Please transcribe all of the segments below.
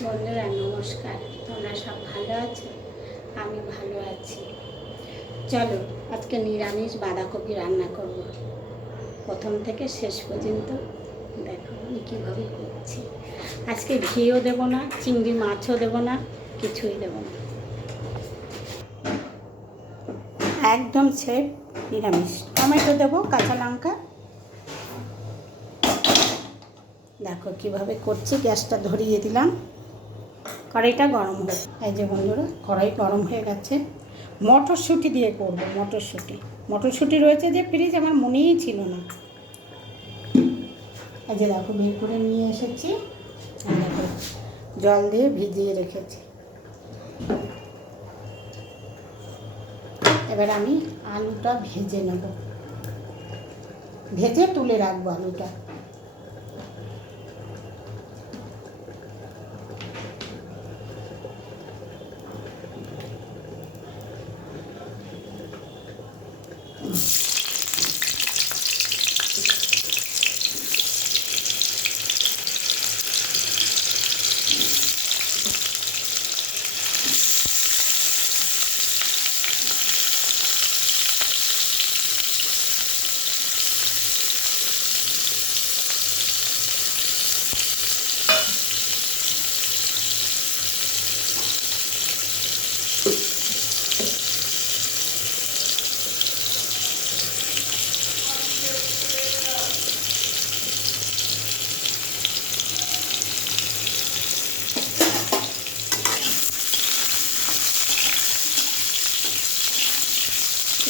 বন্ধুরা নমস্কার, তোমরা সব ভালো আছো? আমি ভালো আছি। চলো আজকে নিরামিষ বাঁধাকপি রান্না করব। প্রথম থেকে শেষ পর্যন্ত দেখো আমি কীভাবে করছি। আজকে ঘিও দেবো না, চিংড়ি মাছও দেবো না, কিছুই দেবো না, একদম সেফ নিরামিষ। টমেটো দেবো, কাঁচা লঙ্কা। দেখো কীভাবে করছি। গ্যাসটা ধরিয়ে দিলাম, কড়াইটা গরম হয়ে, এই যে বন্ধুরা কড়াই গরম হয়ে গেছে। মটরশুঁটি দিয়ে করবো। মটরশুঁটি রয়েছে যে ফ্রিজ, আমার মনেই ছিল না। এই যে দেখো বের করে নিয়ে এসেছি, দেখো জল দিয়ে ভিজিয়ে রেখেছি। এবার আমি আলুটা ভেজে নেব, ভেজে তুলে রাখবো আলুটা।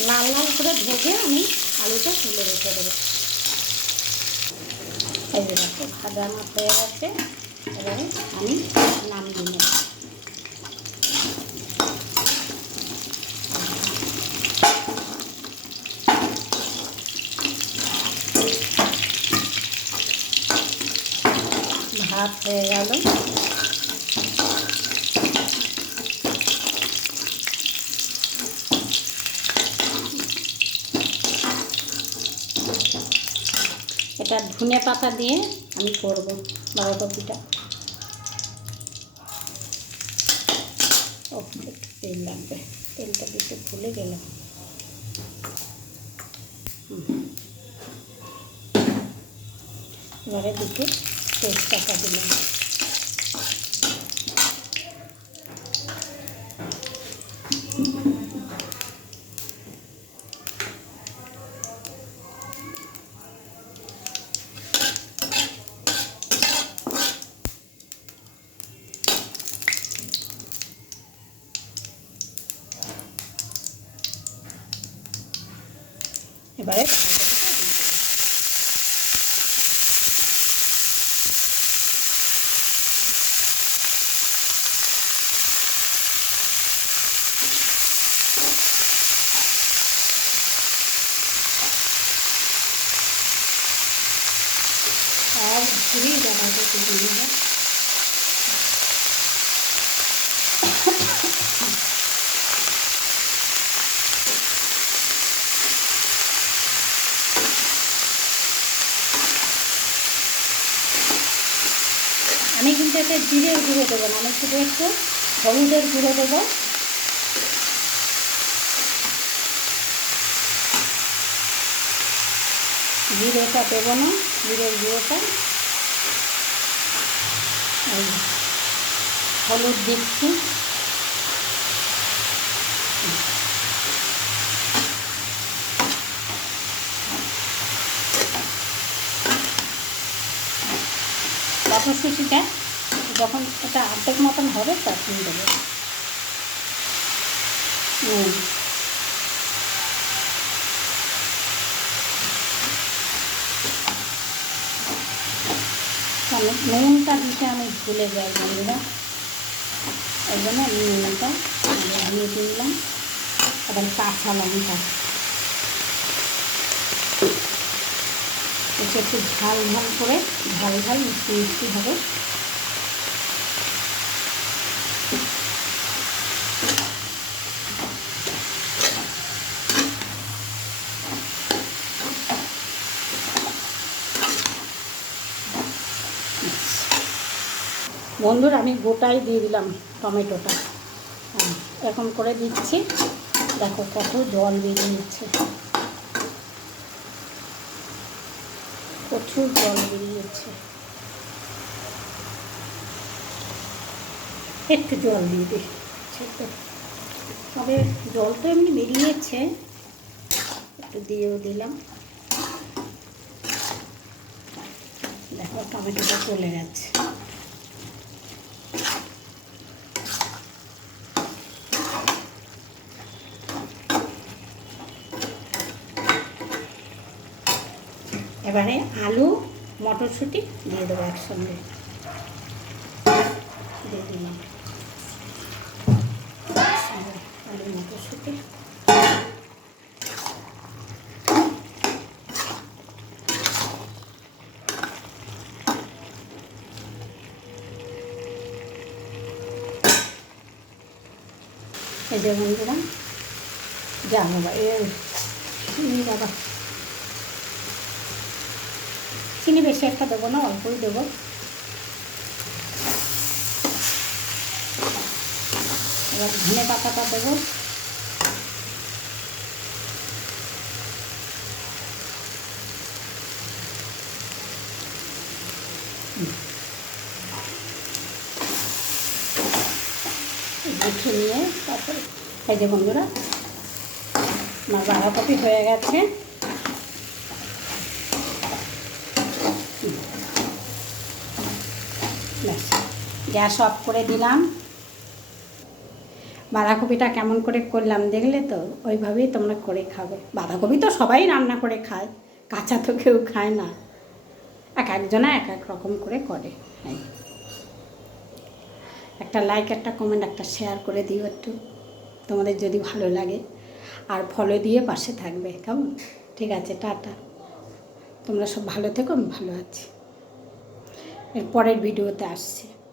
লাল লাল করে ভেজে আমি আলুটা তুলে রেখে দেবো। এই যে দেখো ভাজা আমার হয়ে গেছে। এবারে আমি নামিয়ে নেব। ভাত হয়ে গেল। এটা ধনে পাতা দিয়ে আমি করব বাঁধাকপিটা। ও একটু তেল লাগবে, তেলটা দিতে ভুলে গেলাম। এবারে দিকে তেজপাতা দিলাম। এবারে আর ঘুরিয়ে বাঁধাকপি দিয়ে দিলাম। আমি কিন্তু এতে জিরের গুঁড়ো দেবো না, আমি শুধু একটু হলুদের গুঁড়ো দেবো। জিরেটা দেবো না, জিরের গুঁড়োটা। হলুদ দিচ্ছি। মটরশুঁটিটা যখন এটা অর্ধেক মতন হবে তখন দেবো। মানে নুনটা দিতে আমি ভুলে যাই বন্ধুরা, ওই জন্য আমি নুনটা দিয়ে দিলাম। এবার কাঁচা লঙ্কা একটু ঝাল ঝাল করে, ঝাল ঝাল মিষ্টি মিষ্টি হবে। বন্ধুরা আমি গোটাই দিয়ে দিলাম টমেটোটা, হ্যাঁ এরকম করে দিচ্ছি। দেখো কত জল বেরিয়ে নিচ্ছে, প্রচুর জল বেরিয়েছে। একটু জল দিয়ে দিই, তবে জল তো এমনি বেরিয়েছে, একটু দিয়েও দিলাম। দেখো টমেটোটা চলে গেছে। এবারে আলু মটরশুঁটি দিয়ে দেবো একসঙ্গে, দিয়ে দিলাম আলু মটরশুঁটি। এই যে বন্ধুরা জানো বাবা চিনি বেশি একটা দেবো না, অল্পই দেবো। এবার ধনে পাতাটা দেবো, দেখে নিয়ে তারপরে এই যে বন্ধুরা আমার বাঁধাকপি হয়ে গেছে। ব্যাস গ্যাস অফ করে দিলাম। বাঁধাকপিটা কেমন করে করলাম দেখলে তো, ওইভাবেই তোমরা করে খাবে। বাঁধাকপি তো সবাই রান্না করে খায়, কাঁচা তো কেউ খায় না, এক একজনা এক এক রকম করে করে। একটা লাইক, একটা কমেন্ট, একটা শেয়ার করে দিও একটু, তোমাদের যদি ভালো লাগে, আর ফলো দিয়ে পাশে থাকবে কেমন। ঠিক আছে, টাটা। তোমরা সব ভালো থেকো, আমি ভালো আছি। এর পরের ভিডিওতে আসছি।